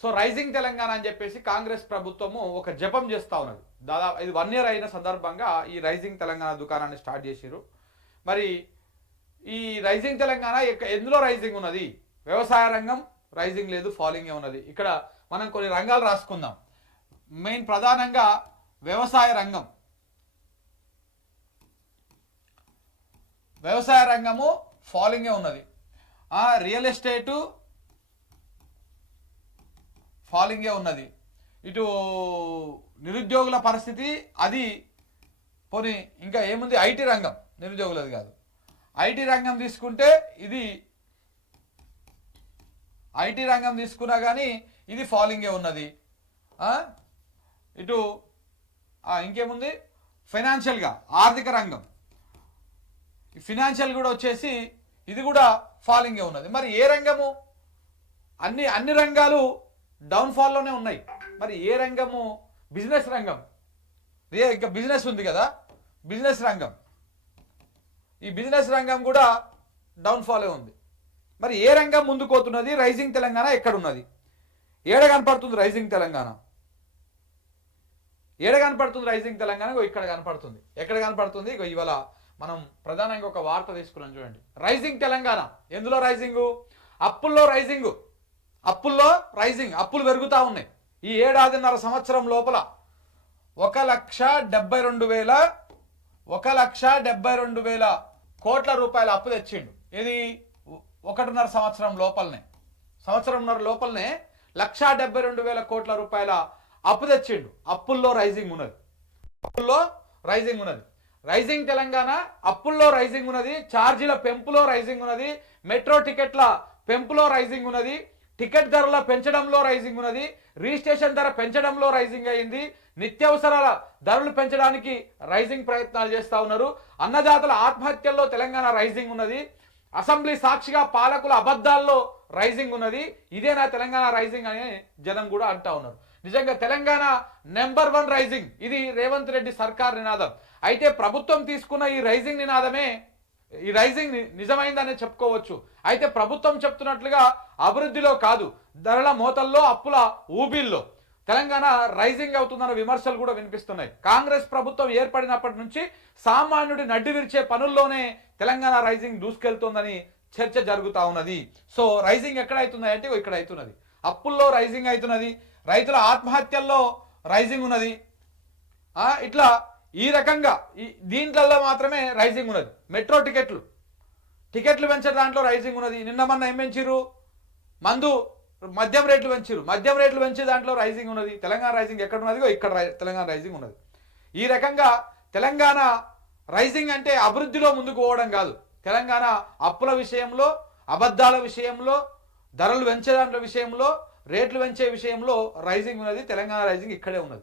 So rising Telangana అని చెప్పేసి కాంగ్రెస్ ప్రభుత్వము ఒక జపం చేస్తూ ఉన్నది. దాదాపు ఇది 1 year అయిన సందర్భంగా ఈ రైజింగ్ తెలంగాణ దుకాణాన్ని స్టార్ట్ చేసిరు. మరి ఈ రైజింగ్ తెలంగాణ ఎందులో రైజింగ్ ఉన్నది? వ్యవసాయ రంగం రైజింగ్ లేదు, ఫాలింగే ఉన్నది. ఇక్కడ మనం కొన్ని రంగాలు రాసుకుందాం. మెయిన్ ప్రధానంగా వ్యవసాయ రంగం, వ్యవసాయ రంగము ఫాలింగే ఉన్నది. రియల్ ఎస్టేటు ఫాలింగే ఉన్నది. ఇటు నిరుద్యోగుల పరిస్థితి అది పోనీ, ఇంకా ఏముంది, ఐటీ రంగం, నిరుద్యోగులది కాదు, ఐటీ రంగం తీసుకుంటే ఇది ఐటీ రంగం తీసుకున్నా కానీ ఇది ఫాలింగే ఉన్నది. ఇటు ఇంకేముంది, ఫైనాన్షియల్గా ఆర్థిక రంగం, ఫినాన్షియల్ కూడా వచ్చేసి ఇది కూడా ఫాలింగే ఉన్నది. మరి ఏ రంగము? అన్ని రంగాలు డౌన్ఫాల్లోనే ఉన్నాయి. మరి ఏ రంగము? బిజినెస్ రంగం, ఇంకా బిజినెస్ ఉంది కదా, బిజినెస్ రంగం, ఈ బిజినెస్ రంగం కూడా డౌన్ఫాలే ఉంది. మరి ఏ రంగం ముందుకు పోతున్నది? రైజింగ్ తెలంగాణ ఎక్కడున్నది? ఏడ కనపడుతుంది రైజింగ్ తెలంగాణ? ఏడ కనపడుతుంది రైజింగ్ తెలంగాణ? ఇక్కడ కనపడుతుంది. ఎక్కడ కనపడుతుంది? ఇవాళ మనం ప్రధానంగా ఒక వార్త తీసుకున్నాం చూడండి. రైజింగ్ తెలంగాణ ఎందులో రైజింగు? అప్పుల్లో రైజింగు, అప్పుల్లో రైజింగ్, అప్పులు పెరుగుతూ ఉన్నాయి. ఈ 7.5 సంవత్సరం లోపల 1,72,000 కోట్ల రూపాయల అప్పు తెచ్చిండు. ఇది 1.5 సంవత్సరం లోపలనే, సంవత్సరంన్నర లోపలనే 1,72,000 కోట్ల రూపాయల అప్పు తెచ్చిండు. అప్పుల్లో రైజింగ్ ఉన్నది, అప్పుల్లో రైజింగ్ ఉన్నది. రైజింగ్ తెలంగాణ అప్పుల్లో రైజింగ్ ఉన్నది, ఛార్జీల పెంపులో రైజింగ్ ఉన్నది, మెట్రో టికెట్ల పెంపులో రైజింగ్ ఉన్నది, టికెట్ ధరల పెంచడంలో రైజింగ్ ఉన్నది, రిజిస్ట్రేషన్ ధర పెంచడంలో రైజింగ్ అయింది, నిత్యావసరాల ధరలు పెంచడానికి రైజింగ్ ప్రయత్నాలు చేస్తూ ఉన్నారు. అన్నదాతల ఆత్మహత్యల్లో తెలంగాణ రైజింగ్ ఉన్నది, అసెంబ్లీ సాక్షిగా పాలకుల అబద్ధాల్లో రైజింగ్ ఉన్నది. ఇదేనా తెలంగాణ రైజింగ్ అని జనం కూడా అంటా ఉన్నారు. నిజంగా తెలంగాణ నెంబర్ 1 రైజింగ్. ఇది రేవంత్ రెడ్డి సర్కార్ నినాదం. అయితే ప్రభుత్వం తీసుకున్న ఈ రైజింగ్ నినాదమే, ఈ రైజింగ్ నిజమైందనే చెప్పుకోవచ్చు. అయితే ప్రభుత్వం చెప్తున్నట్లుగా అభివృద్ధిలో కాదు, ధరల మోతల్లో, అప్పుల ఊబిల్లో తెలంగాణ రైజింగ్ అవుతుందన్న విమర్శలు కూడా వినిపిస్తున్నాయి. కాంగ్రెస్ ప్రభుత్వం ఏర్పడినప్పటి నుంచి సామాన్యుడి నడ్డి విరిచే పనుల్లోనే తెలంగాణ రైజింగ్ దూసుకెళ్తుందని చర్చ జరుగుతూ ఉన్నది. సో రైజింగ్ ఎక్కడ అవుతుంది అంటే ఇక్కడ అవుతున్నది, అప్పుల్లో రైజింగ్ అవుతున్నది, రైతుల ఆత్మహత్యల్లో రైజింగ్ ఉన్నది. ఇట్లా ఈ రకంగా దీంట్లలో మాత్రమే రైజింగ్ ఉన్నది. మెట్రో టికెట్లు పెంచే దాంట్లో రైజింగ్ ఉన్నది. నిన్న మొన్న ఏం పెంచిరు? మద్యం రేట్లు పెంచిరు, మద్యం రేట్లు పెంచే దాంట్లో రైజింగ్ ఉన్నది. తెలంగాణ రైజింగ్ ఎక్కడ ఉన్నది? ఇక్కడ తెలంగాణ రైజింగ్ ఉన్నది. ఈ రకంగా తెలంగాణ రైజింగ్ అంటే అభివృద్ధిలో ముందుకు పోవడం కాదు, తెలంగాణ అప్పుల విషయంలో, అబద్ధాల విషయంలో, ధరలు పెంచే దాంట్లో విషయంలో, రేట్లు పెంచే విషయంలో రైజింగ్ ఉన్నది. తెలంగాణ రైజింగ్ ఇక్కడే ఉన్నది.